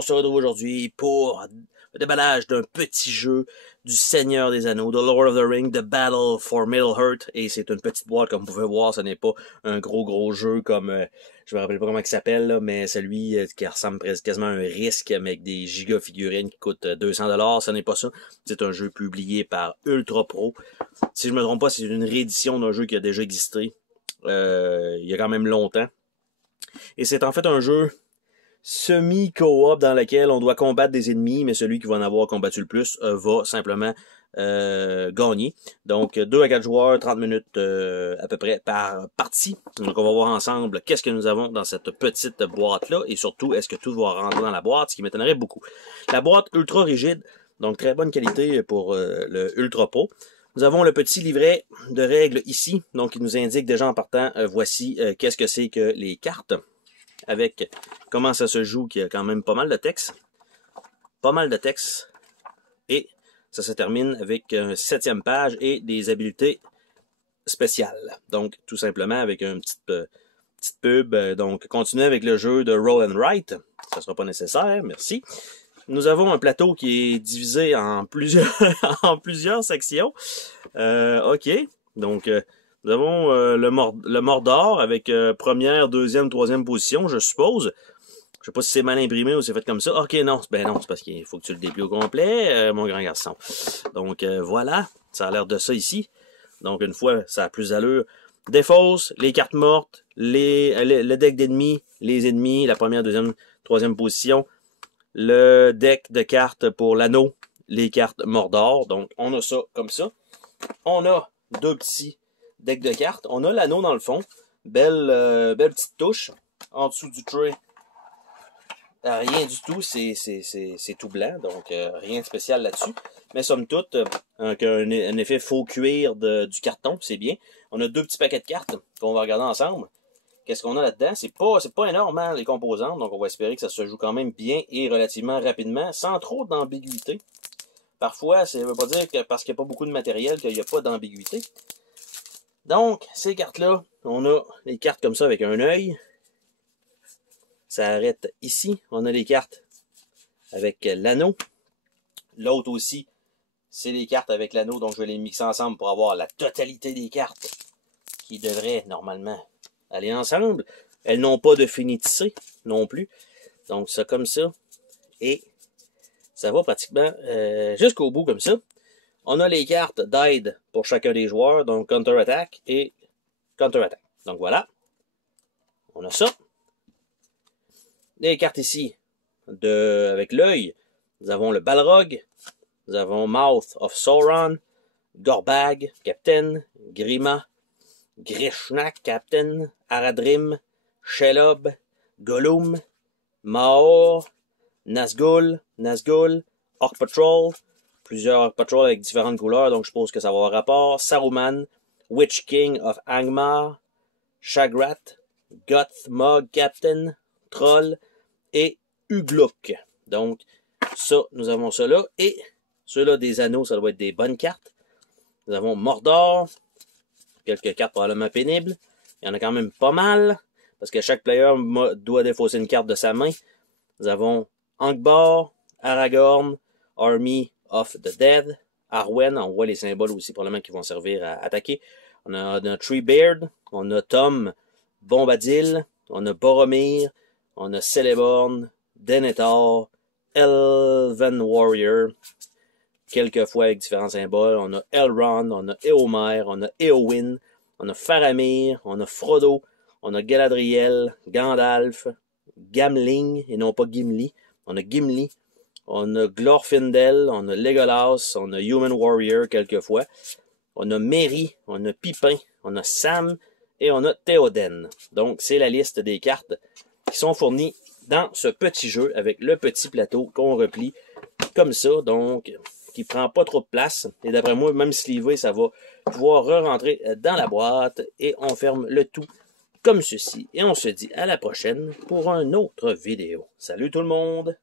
on se retrouve aujourd'hui pour le déballage d'un petit jeu du Seigneur des Anneaux, The Lord of the Ring, The Battle for Middle-earth, et c'est une petite boîte, comme vous pouvez voir, ce n'est pas un gros jeu comme, je me rappelle pas comment il s'appelle, là, mais celui qui ressemble presque quasiment à un Risque, mais avec des giga figurines qui coûtent 200$, ce n'est pas ça, c'est un jeu publié par Ultra Pro. Si je me trompe pas, c'est une réédition d'un jeu qui a déjà existé, il y a quand même longtemps, et c'est en fait un jeu semi-co-op dans lequel on doit combattre des ennemis, mais celui qui va en avoir combattu le plus va simplement gagner. Donc 2 à 4 joueurs, 30 minutes à peu près par partie. Donc on va voir ensemble qu'est-ce que nous avons dans cette petite boîte-là, et surtout, est-ce que tout va rentrer dans la boîte, ce qui m'étonnerait beaucoup. La boîte ultra rigide, donc très bonne qualité pour le Ultra Pro. Nous avons le petit livret de règles ici, donc il nous indique déjà en partant, voici qu'est-ce que c'est que les cartes, avec comment ça se joue, qui a quand même pas mal de texte. Pas mal de texte. Et ça se termine avec une 7e page et des habiletés spéciales. Donc, tout simplement avec une petite pub. Donc, continuez avec le jeu de Roll and Write. Ça ne sera pas nécessaire, merci. Nous avons un plateau qui est divisé en plusieurs, en plusieurs sections. OK. Donc, nous avons le Mordor avec première, deuxième, troisième position, je suppose. Je sais pas si c'est mal imprimé ou c'est fait comme ça. OK, non, ben non, c'est parce qu'il faut que tu le déplies au complet, mon grand garçon. Donc, voilà, ça a l'air de ça ici. Donc, une fois, ça a plus d'allure. Défausse, les cartes mortes, le deck d'ennemis, les ennemis, la première, deuxième, troisième position. Le deck de cartes pour l'anneau, les cartes Mordor. Donc, on a ça comme ça. On a deux petits decks de cartes. On a l'anneau dans le fond. Belle petite touche. En dessous du tray, rien du tout. C'est tout blanc. Donc, rien de spécial là-dessus. Mais somme toute, un effet faux cuir du carton. C'est bien. On a deux petits paquets de cartes qu'on va regarder ensemble. Qu'est-ce qu'on a là-dedans? C'est pas énorme, hein, les composantes, donc on va espérer que ça se joue quand même bien et relativement rapidement, sans trop d'ambiguïté. Parfois, ça ne veut pas dire que parce qu'il n'y a pas beaucoup de matériel qu'il n'y a pas d'ambiguïté. Donc, ces cartes-là, on a les cartes comme ça avec un œil. Ça arrête ici. On a les cartes avec l'anneau. L'autre aussi, c'est les cartes avec l'anneau, donc je vais les mixer ensemble pour avoir la totalité des cartes qui devraient normalement aller ensemble. Elles n'ont pas de finitissé non plus. Donc ça comme ça. Et ça va pratiquement jusqu'au bout comme ça. On a les cartes d'aide pour chacun des joueurs. Donc Counter-Attack et Counter-Attack. Donc voilà. On a ça. Les cartes ici avec l'œil. Nous avons le Balrog. Nous avons Mouth of Sauron. Gorbag, Captain. Grima. Grishnak, Captain, Aradrim, Shelob, Gollum, Maor, Nazgul, Orc Patrol, plusieurs Orc Patrol avec différentes couleurs, donc je suppose que ça va avoir rapport, Saruman, Witch King of Angmar, Shagrat, Gothmog Captain, Troll et Ugluk. Donc, ça, nous avons ça là, et ceux-là des anneaux, ça doit être des bonnes cartes. Nous avons Mordor, quelques cartes probablement pénibles. Il y en a quand même pas mal, parce que chaque player doit défausser une carte de sa main. Nous avons Angbor, Aragorn, Army of the Dead, Arwen, on voit les symboles aussi probablement qui vont servir à attaquer. On a Treebeard, on a Tom Bombadil, on a Boromir, on a Celeborn, Denethor, Elven Warrior, quelques fois avec différents symboles. On a Elrond, on a Éomer, on a Éowyn, on a Faramir, on a Frodo, on a Galadriel, Gandalf, Gamling, et non pas Gimli. On a Gimli, on a Glorfindel, on a Legolas, on a Human Warrior quelquefois. On a Merry, on a Pipin, on a Sam et on a Théoden. Donc, c'est la liste des cartes qui sont fournies dans ce petit jeu avec le petit plateau qu'on replie comme ça. Donc, qui prend pas trop de place. Et d'après moi, même slivé, ça va pouvoir re-rentrer dans la boîte. Et on ferme le tout comme ceci. Et on se dit à la prochaine pour une autre vidéo. Salut tout le monde!